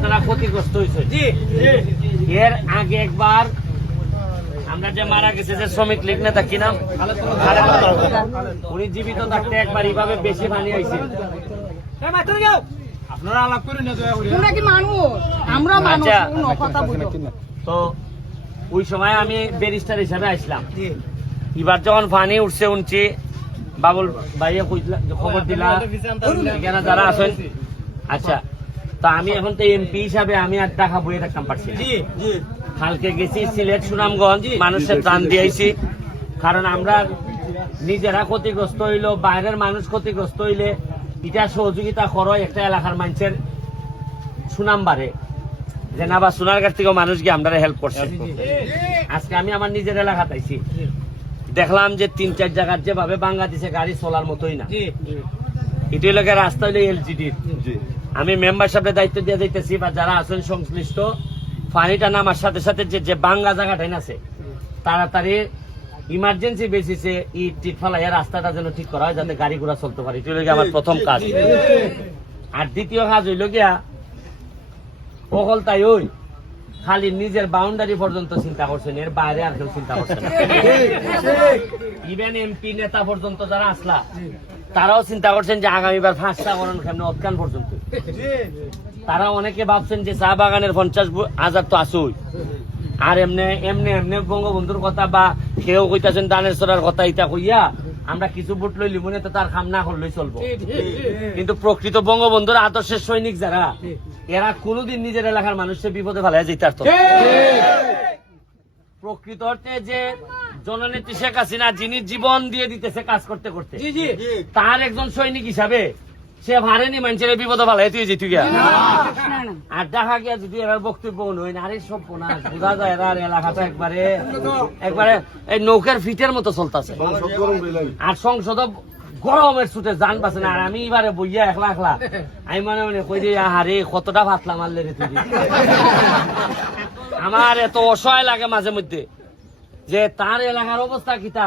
আপনারা ক্ষতিগ্রস্ত হয়েছে। এর আগে একবার আমরা যে মারা গেছে যে শ্রমিক লীগ নেতা কি নাম? উনি জীবিত থাকতে একবার এইভাবে বেশি পানি হয়েছে আপনারা আলাপ করে না দয়া করে তোমরা কি মানুষ? আমরা মানুষ আচ্ছা। তো ওই সময় আমি ব্যারিস্টার হিসাবে আসলাম। এবার যখন উঠছে উঠছি বাবুল ভাইয়া খবর দিলা যারা আছেন। আচ্ছা তো আমি এখন তো এমপি হিসাবে আমি আর টাকা বইয়ে রাখতাম পারছি। কালকে গেছি সিলেট সুনামগঞ্জ মানুষের প্রাণ দিয়েছি। কারণ আমরা নিজেরা ক্ষতিগ্রস্ত হইল বাইরের মানুষ ক্ষতিগ্রস্ত হইলে এটা সহযোগিতা করো একটা এলাকার মানুষের সুনাম বাড়ে যে না বা সোনারঘাট থেকে মানুষ গিয়ে আমরা হেল্প করছে। আজকে আমি আমার নিজের এলাকা পাইছি। দেখলাম যে তিন চার জায়গার যেভাবে বাংলাদেশে গাড়ি চলার মতোই না। এটি লোকের রাস্তা হইলে এলজিডির আমি মেম্বার সাহেবের দায়িত্ব দিয়ে দিতেছি বা যারা আছেন সংশ্লিষ্ট পানিটা নামার সাথে সাথে যে যে বাঙ্গা জায়গাটাই আছে, তাড়াতাড়ি ইমার্জেন্সি বেসিসে ইট টিট ফালাইয়া রাস্তাটা যেন ঠিক করা হয়, যাতে গাড়ি ঘোড়া চলতে পারে। এটি আমার প্রথম কাজ। আর দ্বিতীয় কাজ হইল গিয়া অকল তাই ওই খালি নিজের বাউন্ডারি পর্যন্ত চিন্তা করছেন এর বাইরে আর কেউ চিন্তা করছেন ইভেন এমপি নেতা পর্যন্ত যারা আসলা তারাও চিন্তা করছেন যে আগামীবার ফাঁসটা করেন কেমন অৎকান পর্যন্ত। তারা অনেকে ভাবছেন যে চা বাগানের পঞ্চাশ হাজার তো আসুই আর এমনি এমনি এমনি বঙ্গবন্ধুর কথা বা কেউ কইতাছেন দানের সরার কথা ইটা কইয়া আমরা কিছু ভোট লই লিবনে তো তার খাম না করলেই চলবো। কিন্তু প্রকৃত বঙ্গবন্ধুর আদর্শের সৈনিক যারা এরা কোনোদিন নিজের এলাকার মানুষের বিপদে ফেলায় যেতে পারত প্রকৃত অর্থে যে জননেত্রী শেখ হাসিনা যিনি জীবন দিয়ে দিতেছে কাজ করতে করতে তার একজন সৈনিক হিসাবে সে ভারেনি মানুষের বিপদে তুই গিয়া। আর দেখা গিয়া যদি এরা বক্তব্য নই আরে সব না বোঝা যায় এরা এলাকাটা একবারে একবারে এই নৌকার ফিটের মতো চলতেছে। আর সংসদ গরমের ছুটে জান পাচ্ছে না আর আমি এবারে বইয়া একলা একলা আমি মনে মনে কই দিয়ে আহারে কতটা ভাতলা মারলে রে তুই আমার এত অসহায় লাগে মাঝে মধ্যে। যে তার এলাকার অবস্থা কিতা?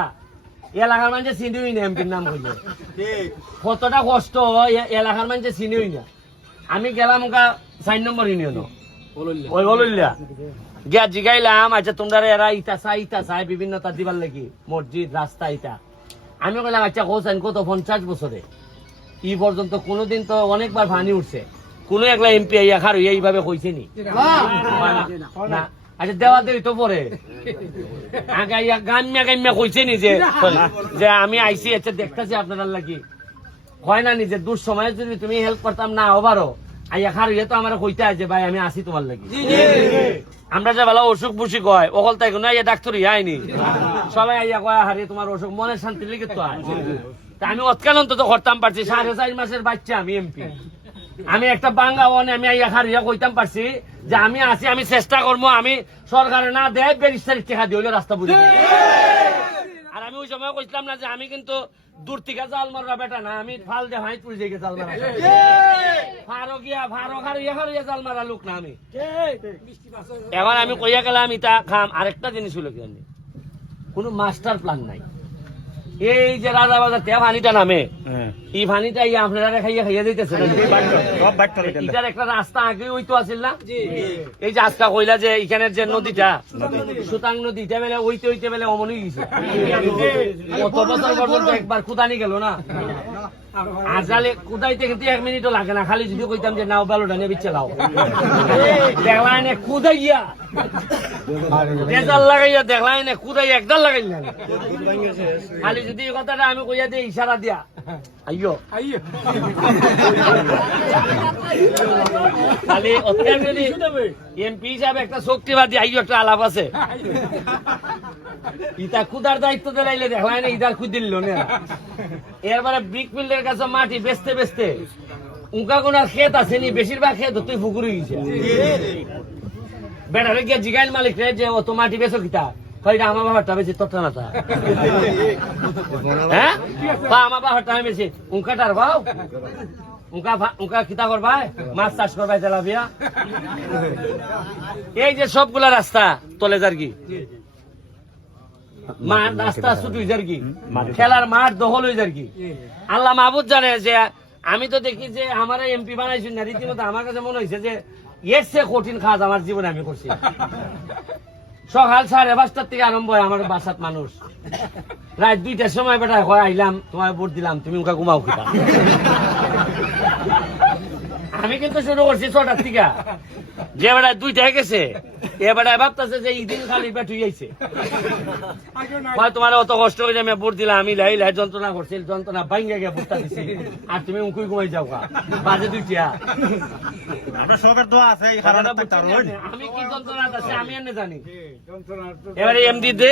এলাকার মানুষের চিনিই না এমপির নাম কইলে কতটা কষ্ট এ- এলাকার মানুষের চিনিই না। আমি গেলাম ওকা চার নম্বর ইউনিয়ন ওই বলিল্লা গিয়া জিগাইলাম আচ্ছা তোমরা এরা ইটা চাই ইটা চাই বিভিন্ন তার দিবার লাগি। মসজিদ রাস্তা ইটা আমি কইলাম আচ্ছা কোসাইন কত পঞ্চাশ বছরে? ই পর্যন্ত কোনোদিন তো অনেকবার পানি উঠছে। কোনো একলা এমপি আইয়া খার এইভাবে কইছে নি। না। আচ্ছা দেওয়া দেই তো পরে। আগে আইয়া গাম্যা গাম্যা কইছে নি। যে আমি আইসি আচ্ছা দেখতেছি আপনার লাগি। হয় না নি যে দূর সময়ে যদি তুমি হেল্প করতাম না হবারও। আইয়া খার তো আমার কইতে আছে ভাই আমি আসি তোমার লাগি। আমরা যে বেলা অসুখ বুসি কয় অকল তাই না ইয়া ডাক্তার আইনি। সবাই আইয়া কয় হারিয়ে তোমার অসুখ মনের শান্তি লেগে তো আয়। আমি অতকাল অন্তত করতাম পারছি সাড়ে চার মাসের বাচ্চা আমি এমপি। আমি একটা বাঙ্গা ওয়ানে আমি আইয়া খারিয়া কইতাম পারছি যে আমি আছি আমি চেষ্টা করব আমি সরকারে না দেয় ব্যারিস্টারের টেকা দিয়ে রাস্তা বুঝে আর আমি ওই সময় কইছিলাম না যে আমি কিন্তু দূর থেকে জাল মারবা বেটা না আমি ফাল দে হাই তুই দিকে জাল মারা। ফারো গিয়া ফারো খার ইয়া খার ইয়া জাল মারা লোক না আমি। এখন আমি কইয়া গেলাম ইটা খাম। আরেকটা জিনিস হলো কি? কোনো মাস্টার প্ল্যান নাই। এই যে রাজা বাজার তে ভানিটা নামে এই পানিটা ইয়া আপনারা খাইয়া খাইয়া দিতেছে। এটার একটা রাস্তা আগে ওই তো আছিল না? এই যে আজকা কইলা যে এখানের যে নদীটা সুতাং নদীটা বেলে ওইতে ওইতে বেলে অমনই গেছে কত বছর পর্যন্ত একবার কুদানি গেল না? আজালে কুদাইতে কিন্তু এক মিনিটও লাগে না খালি যদি কইতাম যে নাও বালোটা নিয়ে বিচ্ছে লাও। দেখলাই নে কুদাইয়া। দেজাল লাগাইয়া দেখলাই নে কুদাই একদাল লাগাই না। খালি যদি এই কথাটা আমি কইয়া দিই ইশারা দিয়া। আইয়ো। খালি অত্যাচার যদি এমপি হিসাবে একটা শক্তিবাদী আইয়ো একটা আলাপ আছে। দায়িত্ব দিলাইলে দেখলাই না ইটার খুদ দিল না। এরপরে ব্রিক কাছে মাটি বেচতে বেচতে উঙ্কা কোনার ক্ষেত আছে নি, বেশিরভাগ ক্ষেত তুই ফুকুরে গেছে বেটারে গিয়ে মালিক রে যে অত মাটি বেচো কিতা? আমার বেশি তা হ্যাঁ? বা আমার বাবারটা আমি বেশি উঙ্কাটার ভাও উঙ্কা ভা- উঙ্কা কিতা করবা মাছ এই যে সবগুলা রাস্তা, তলে যার কি মাঠ রাস্তা ছুটি যার কি। খেলার মাঠ দখল হয়ে যার কি। আল্লাহ মাহবুদ জানে যে আমি তো দেখি যে আমার এমপি বানাইছি না রীতিমতো আমার কাছে মনে হয়েছে যে এর সে কঠিন কাজ আমার জীবনে আমি করছি। সকাল সাড়ে পাঁচটার থেকে আরম্ভ হয় আমার বাসাত মানুষ। রাত দুইটার সময় বেটা হয় আইলাম তোমার ভোট দিলাম তুমি ওকে ঘুমাও কিতা। আমি কিন্তু শুরু করছি ছটার থেকে। যে বেড়ায় দুইটা গেছে এ বেড়ায় ভাবতেছে যে এই দিন খালি পেটুই আইছে। তোমার অত কষ্ট করে আমি ভোট দিলাম আমি লাই লাই যন্ত্রণা করছি যন্ত্রণা ভাঙ্গে গিয়ে ভোটটা দিছি। আর তুমি উঁকুই ঘুমাই যাও বাজে দুইটা। সবের দোয়া আছে? আমি কি যন্ত্রণা আছে আমি এনে জানি। এবারে এমডি দে।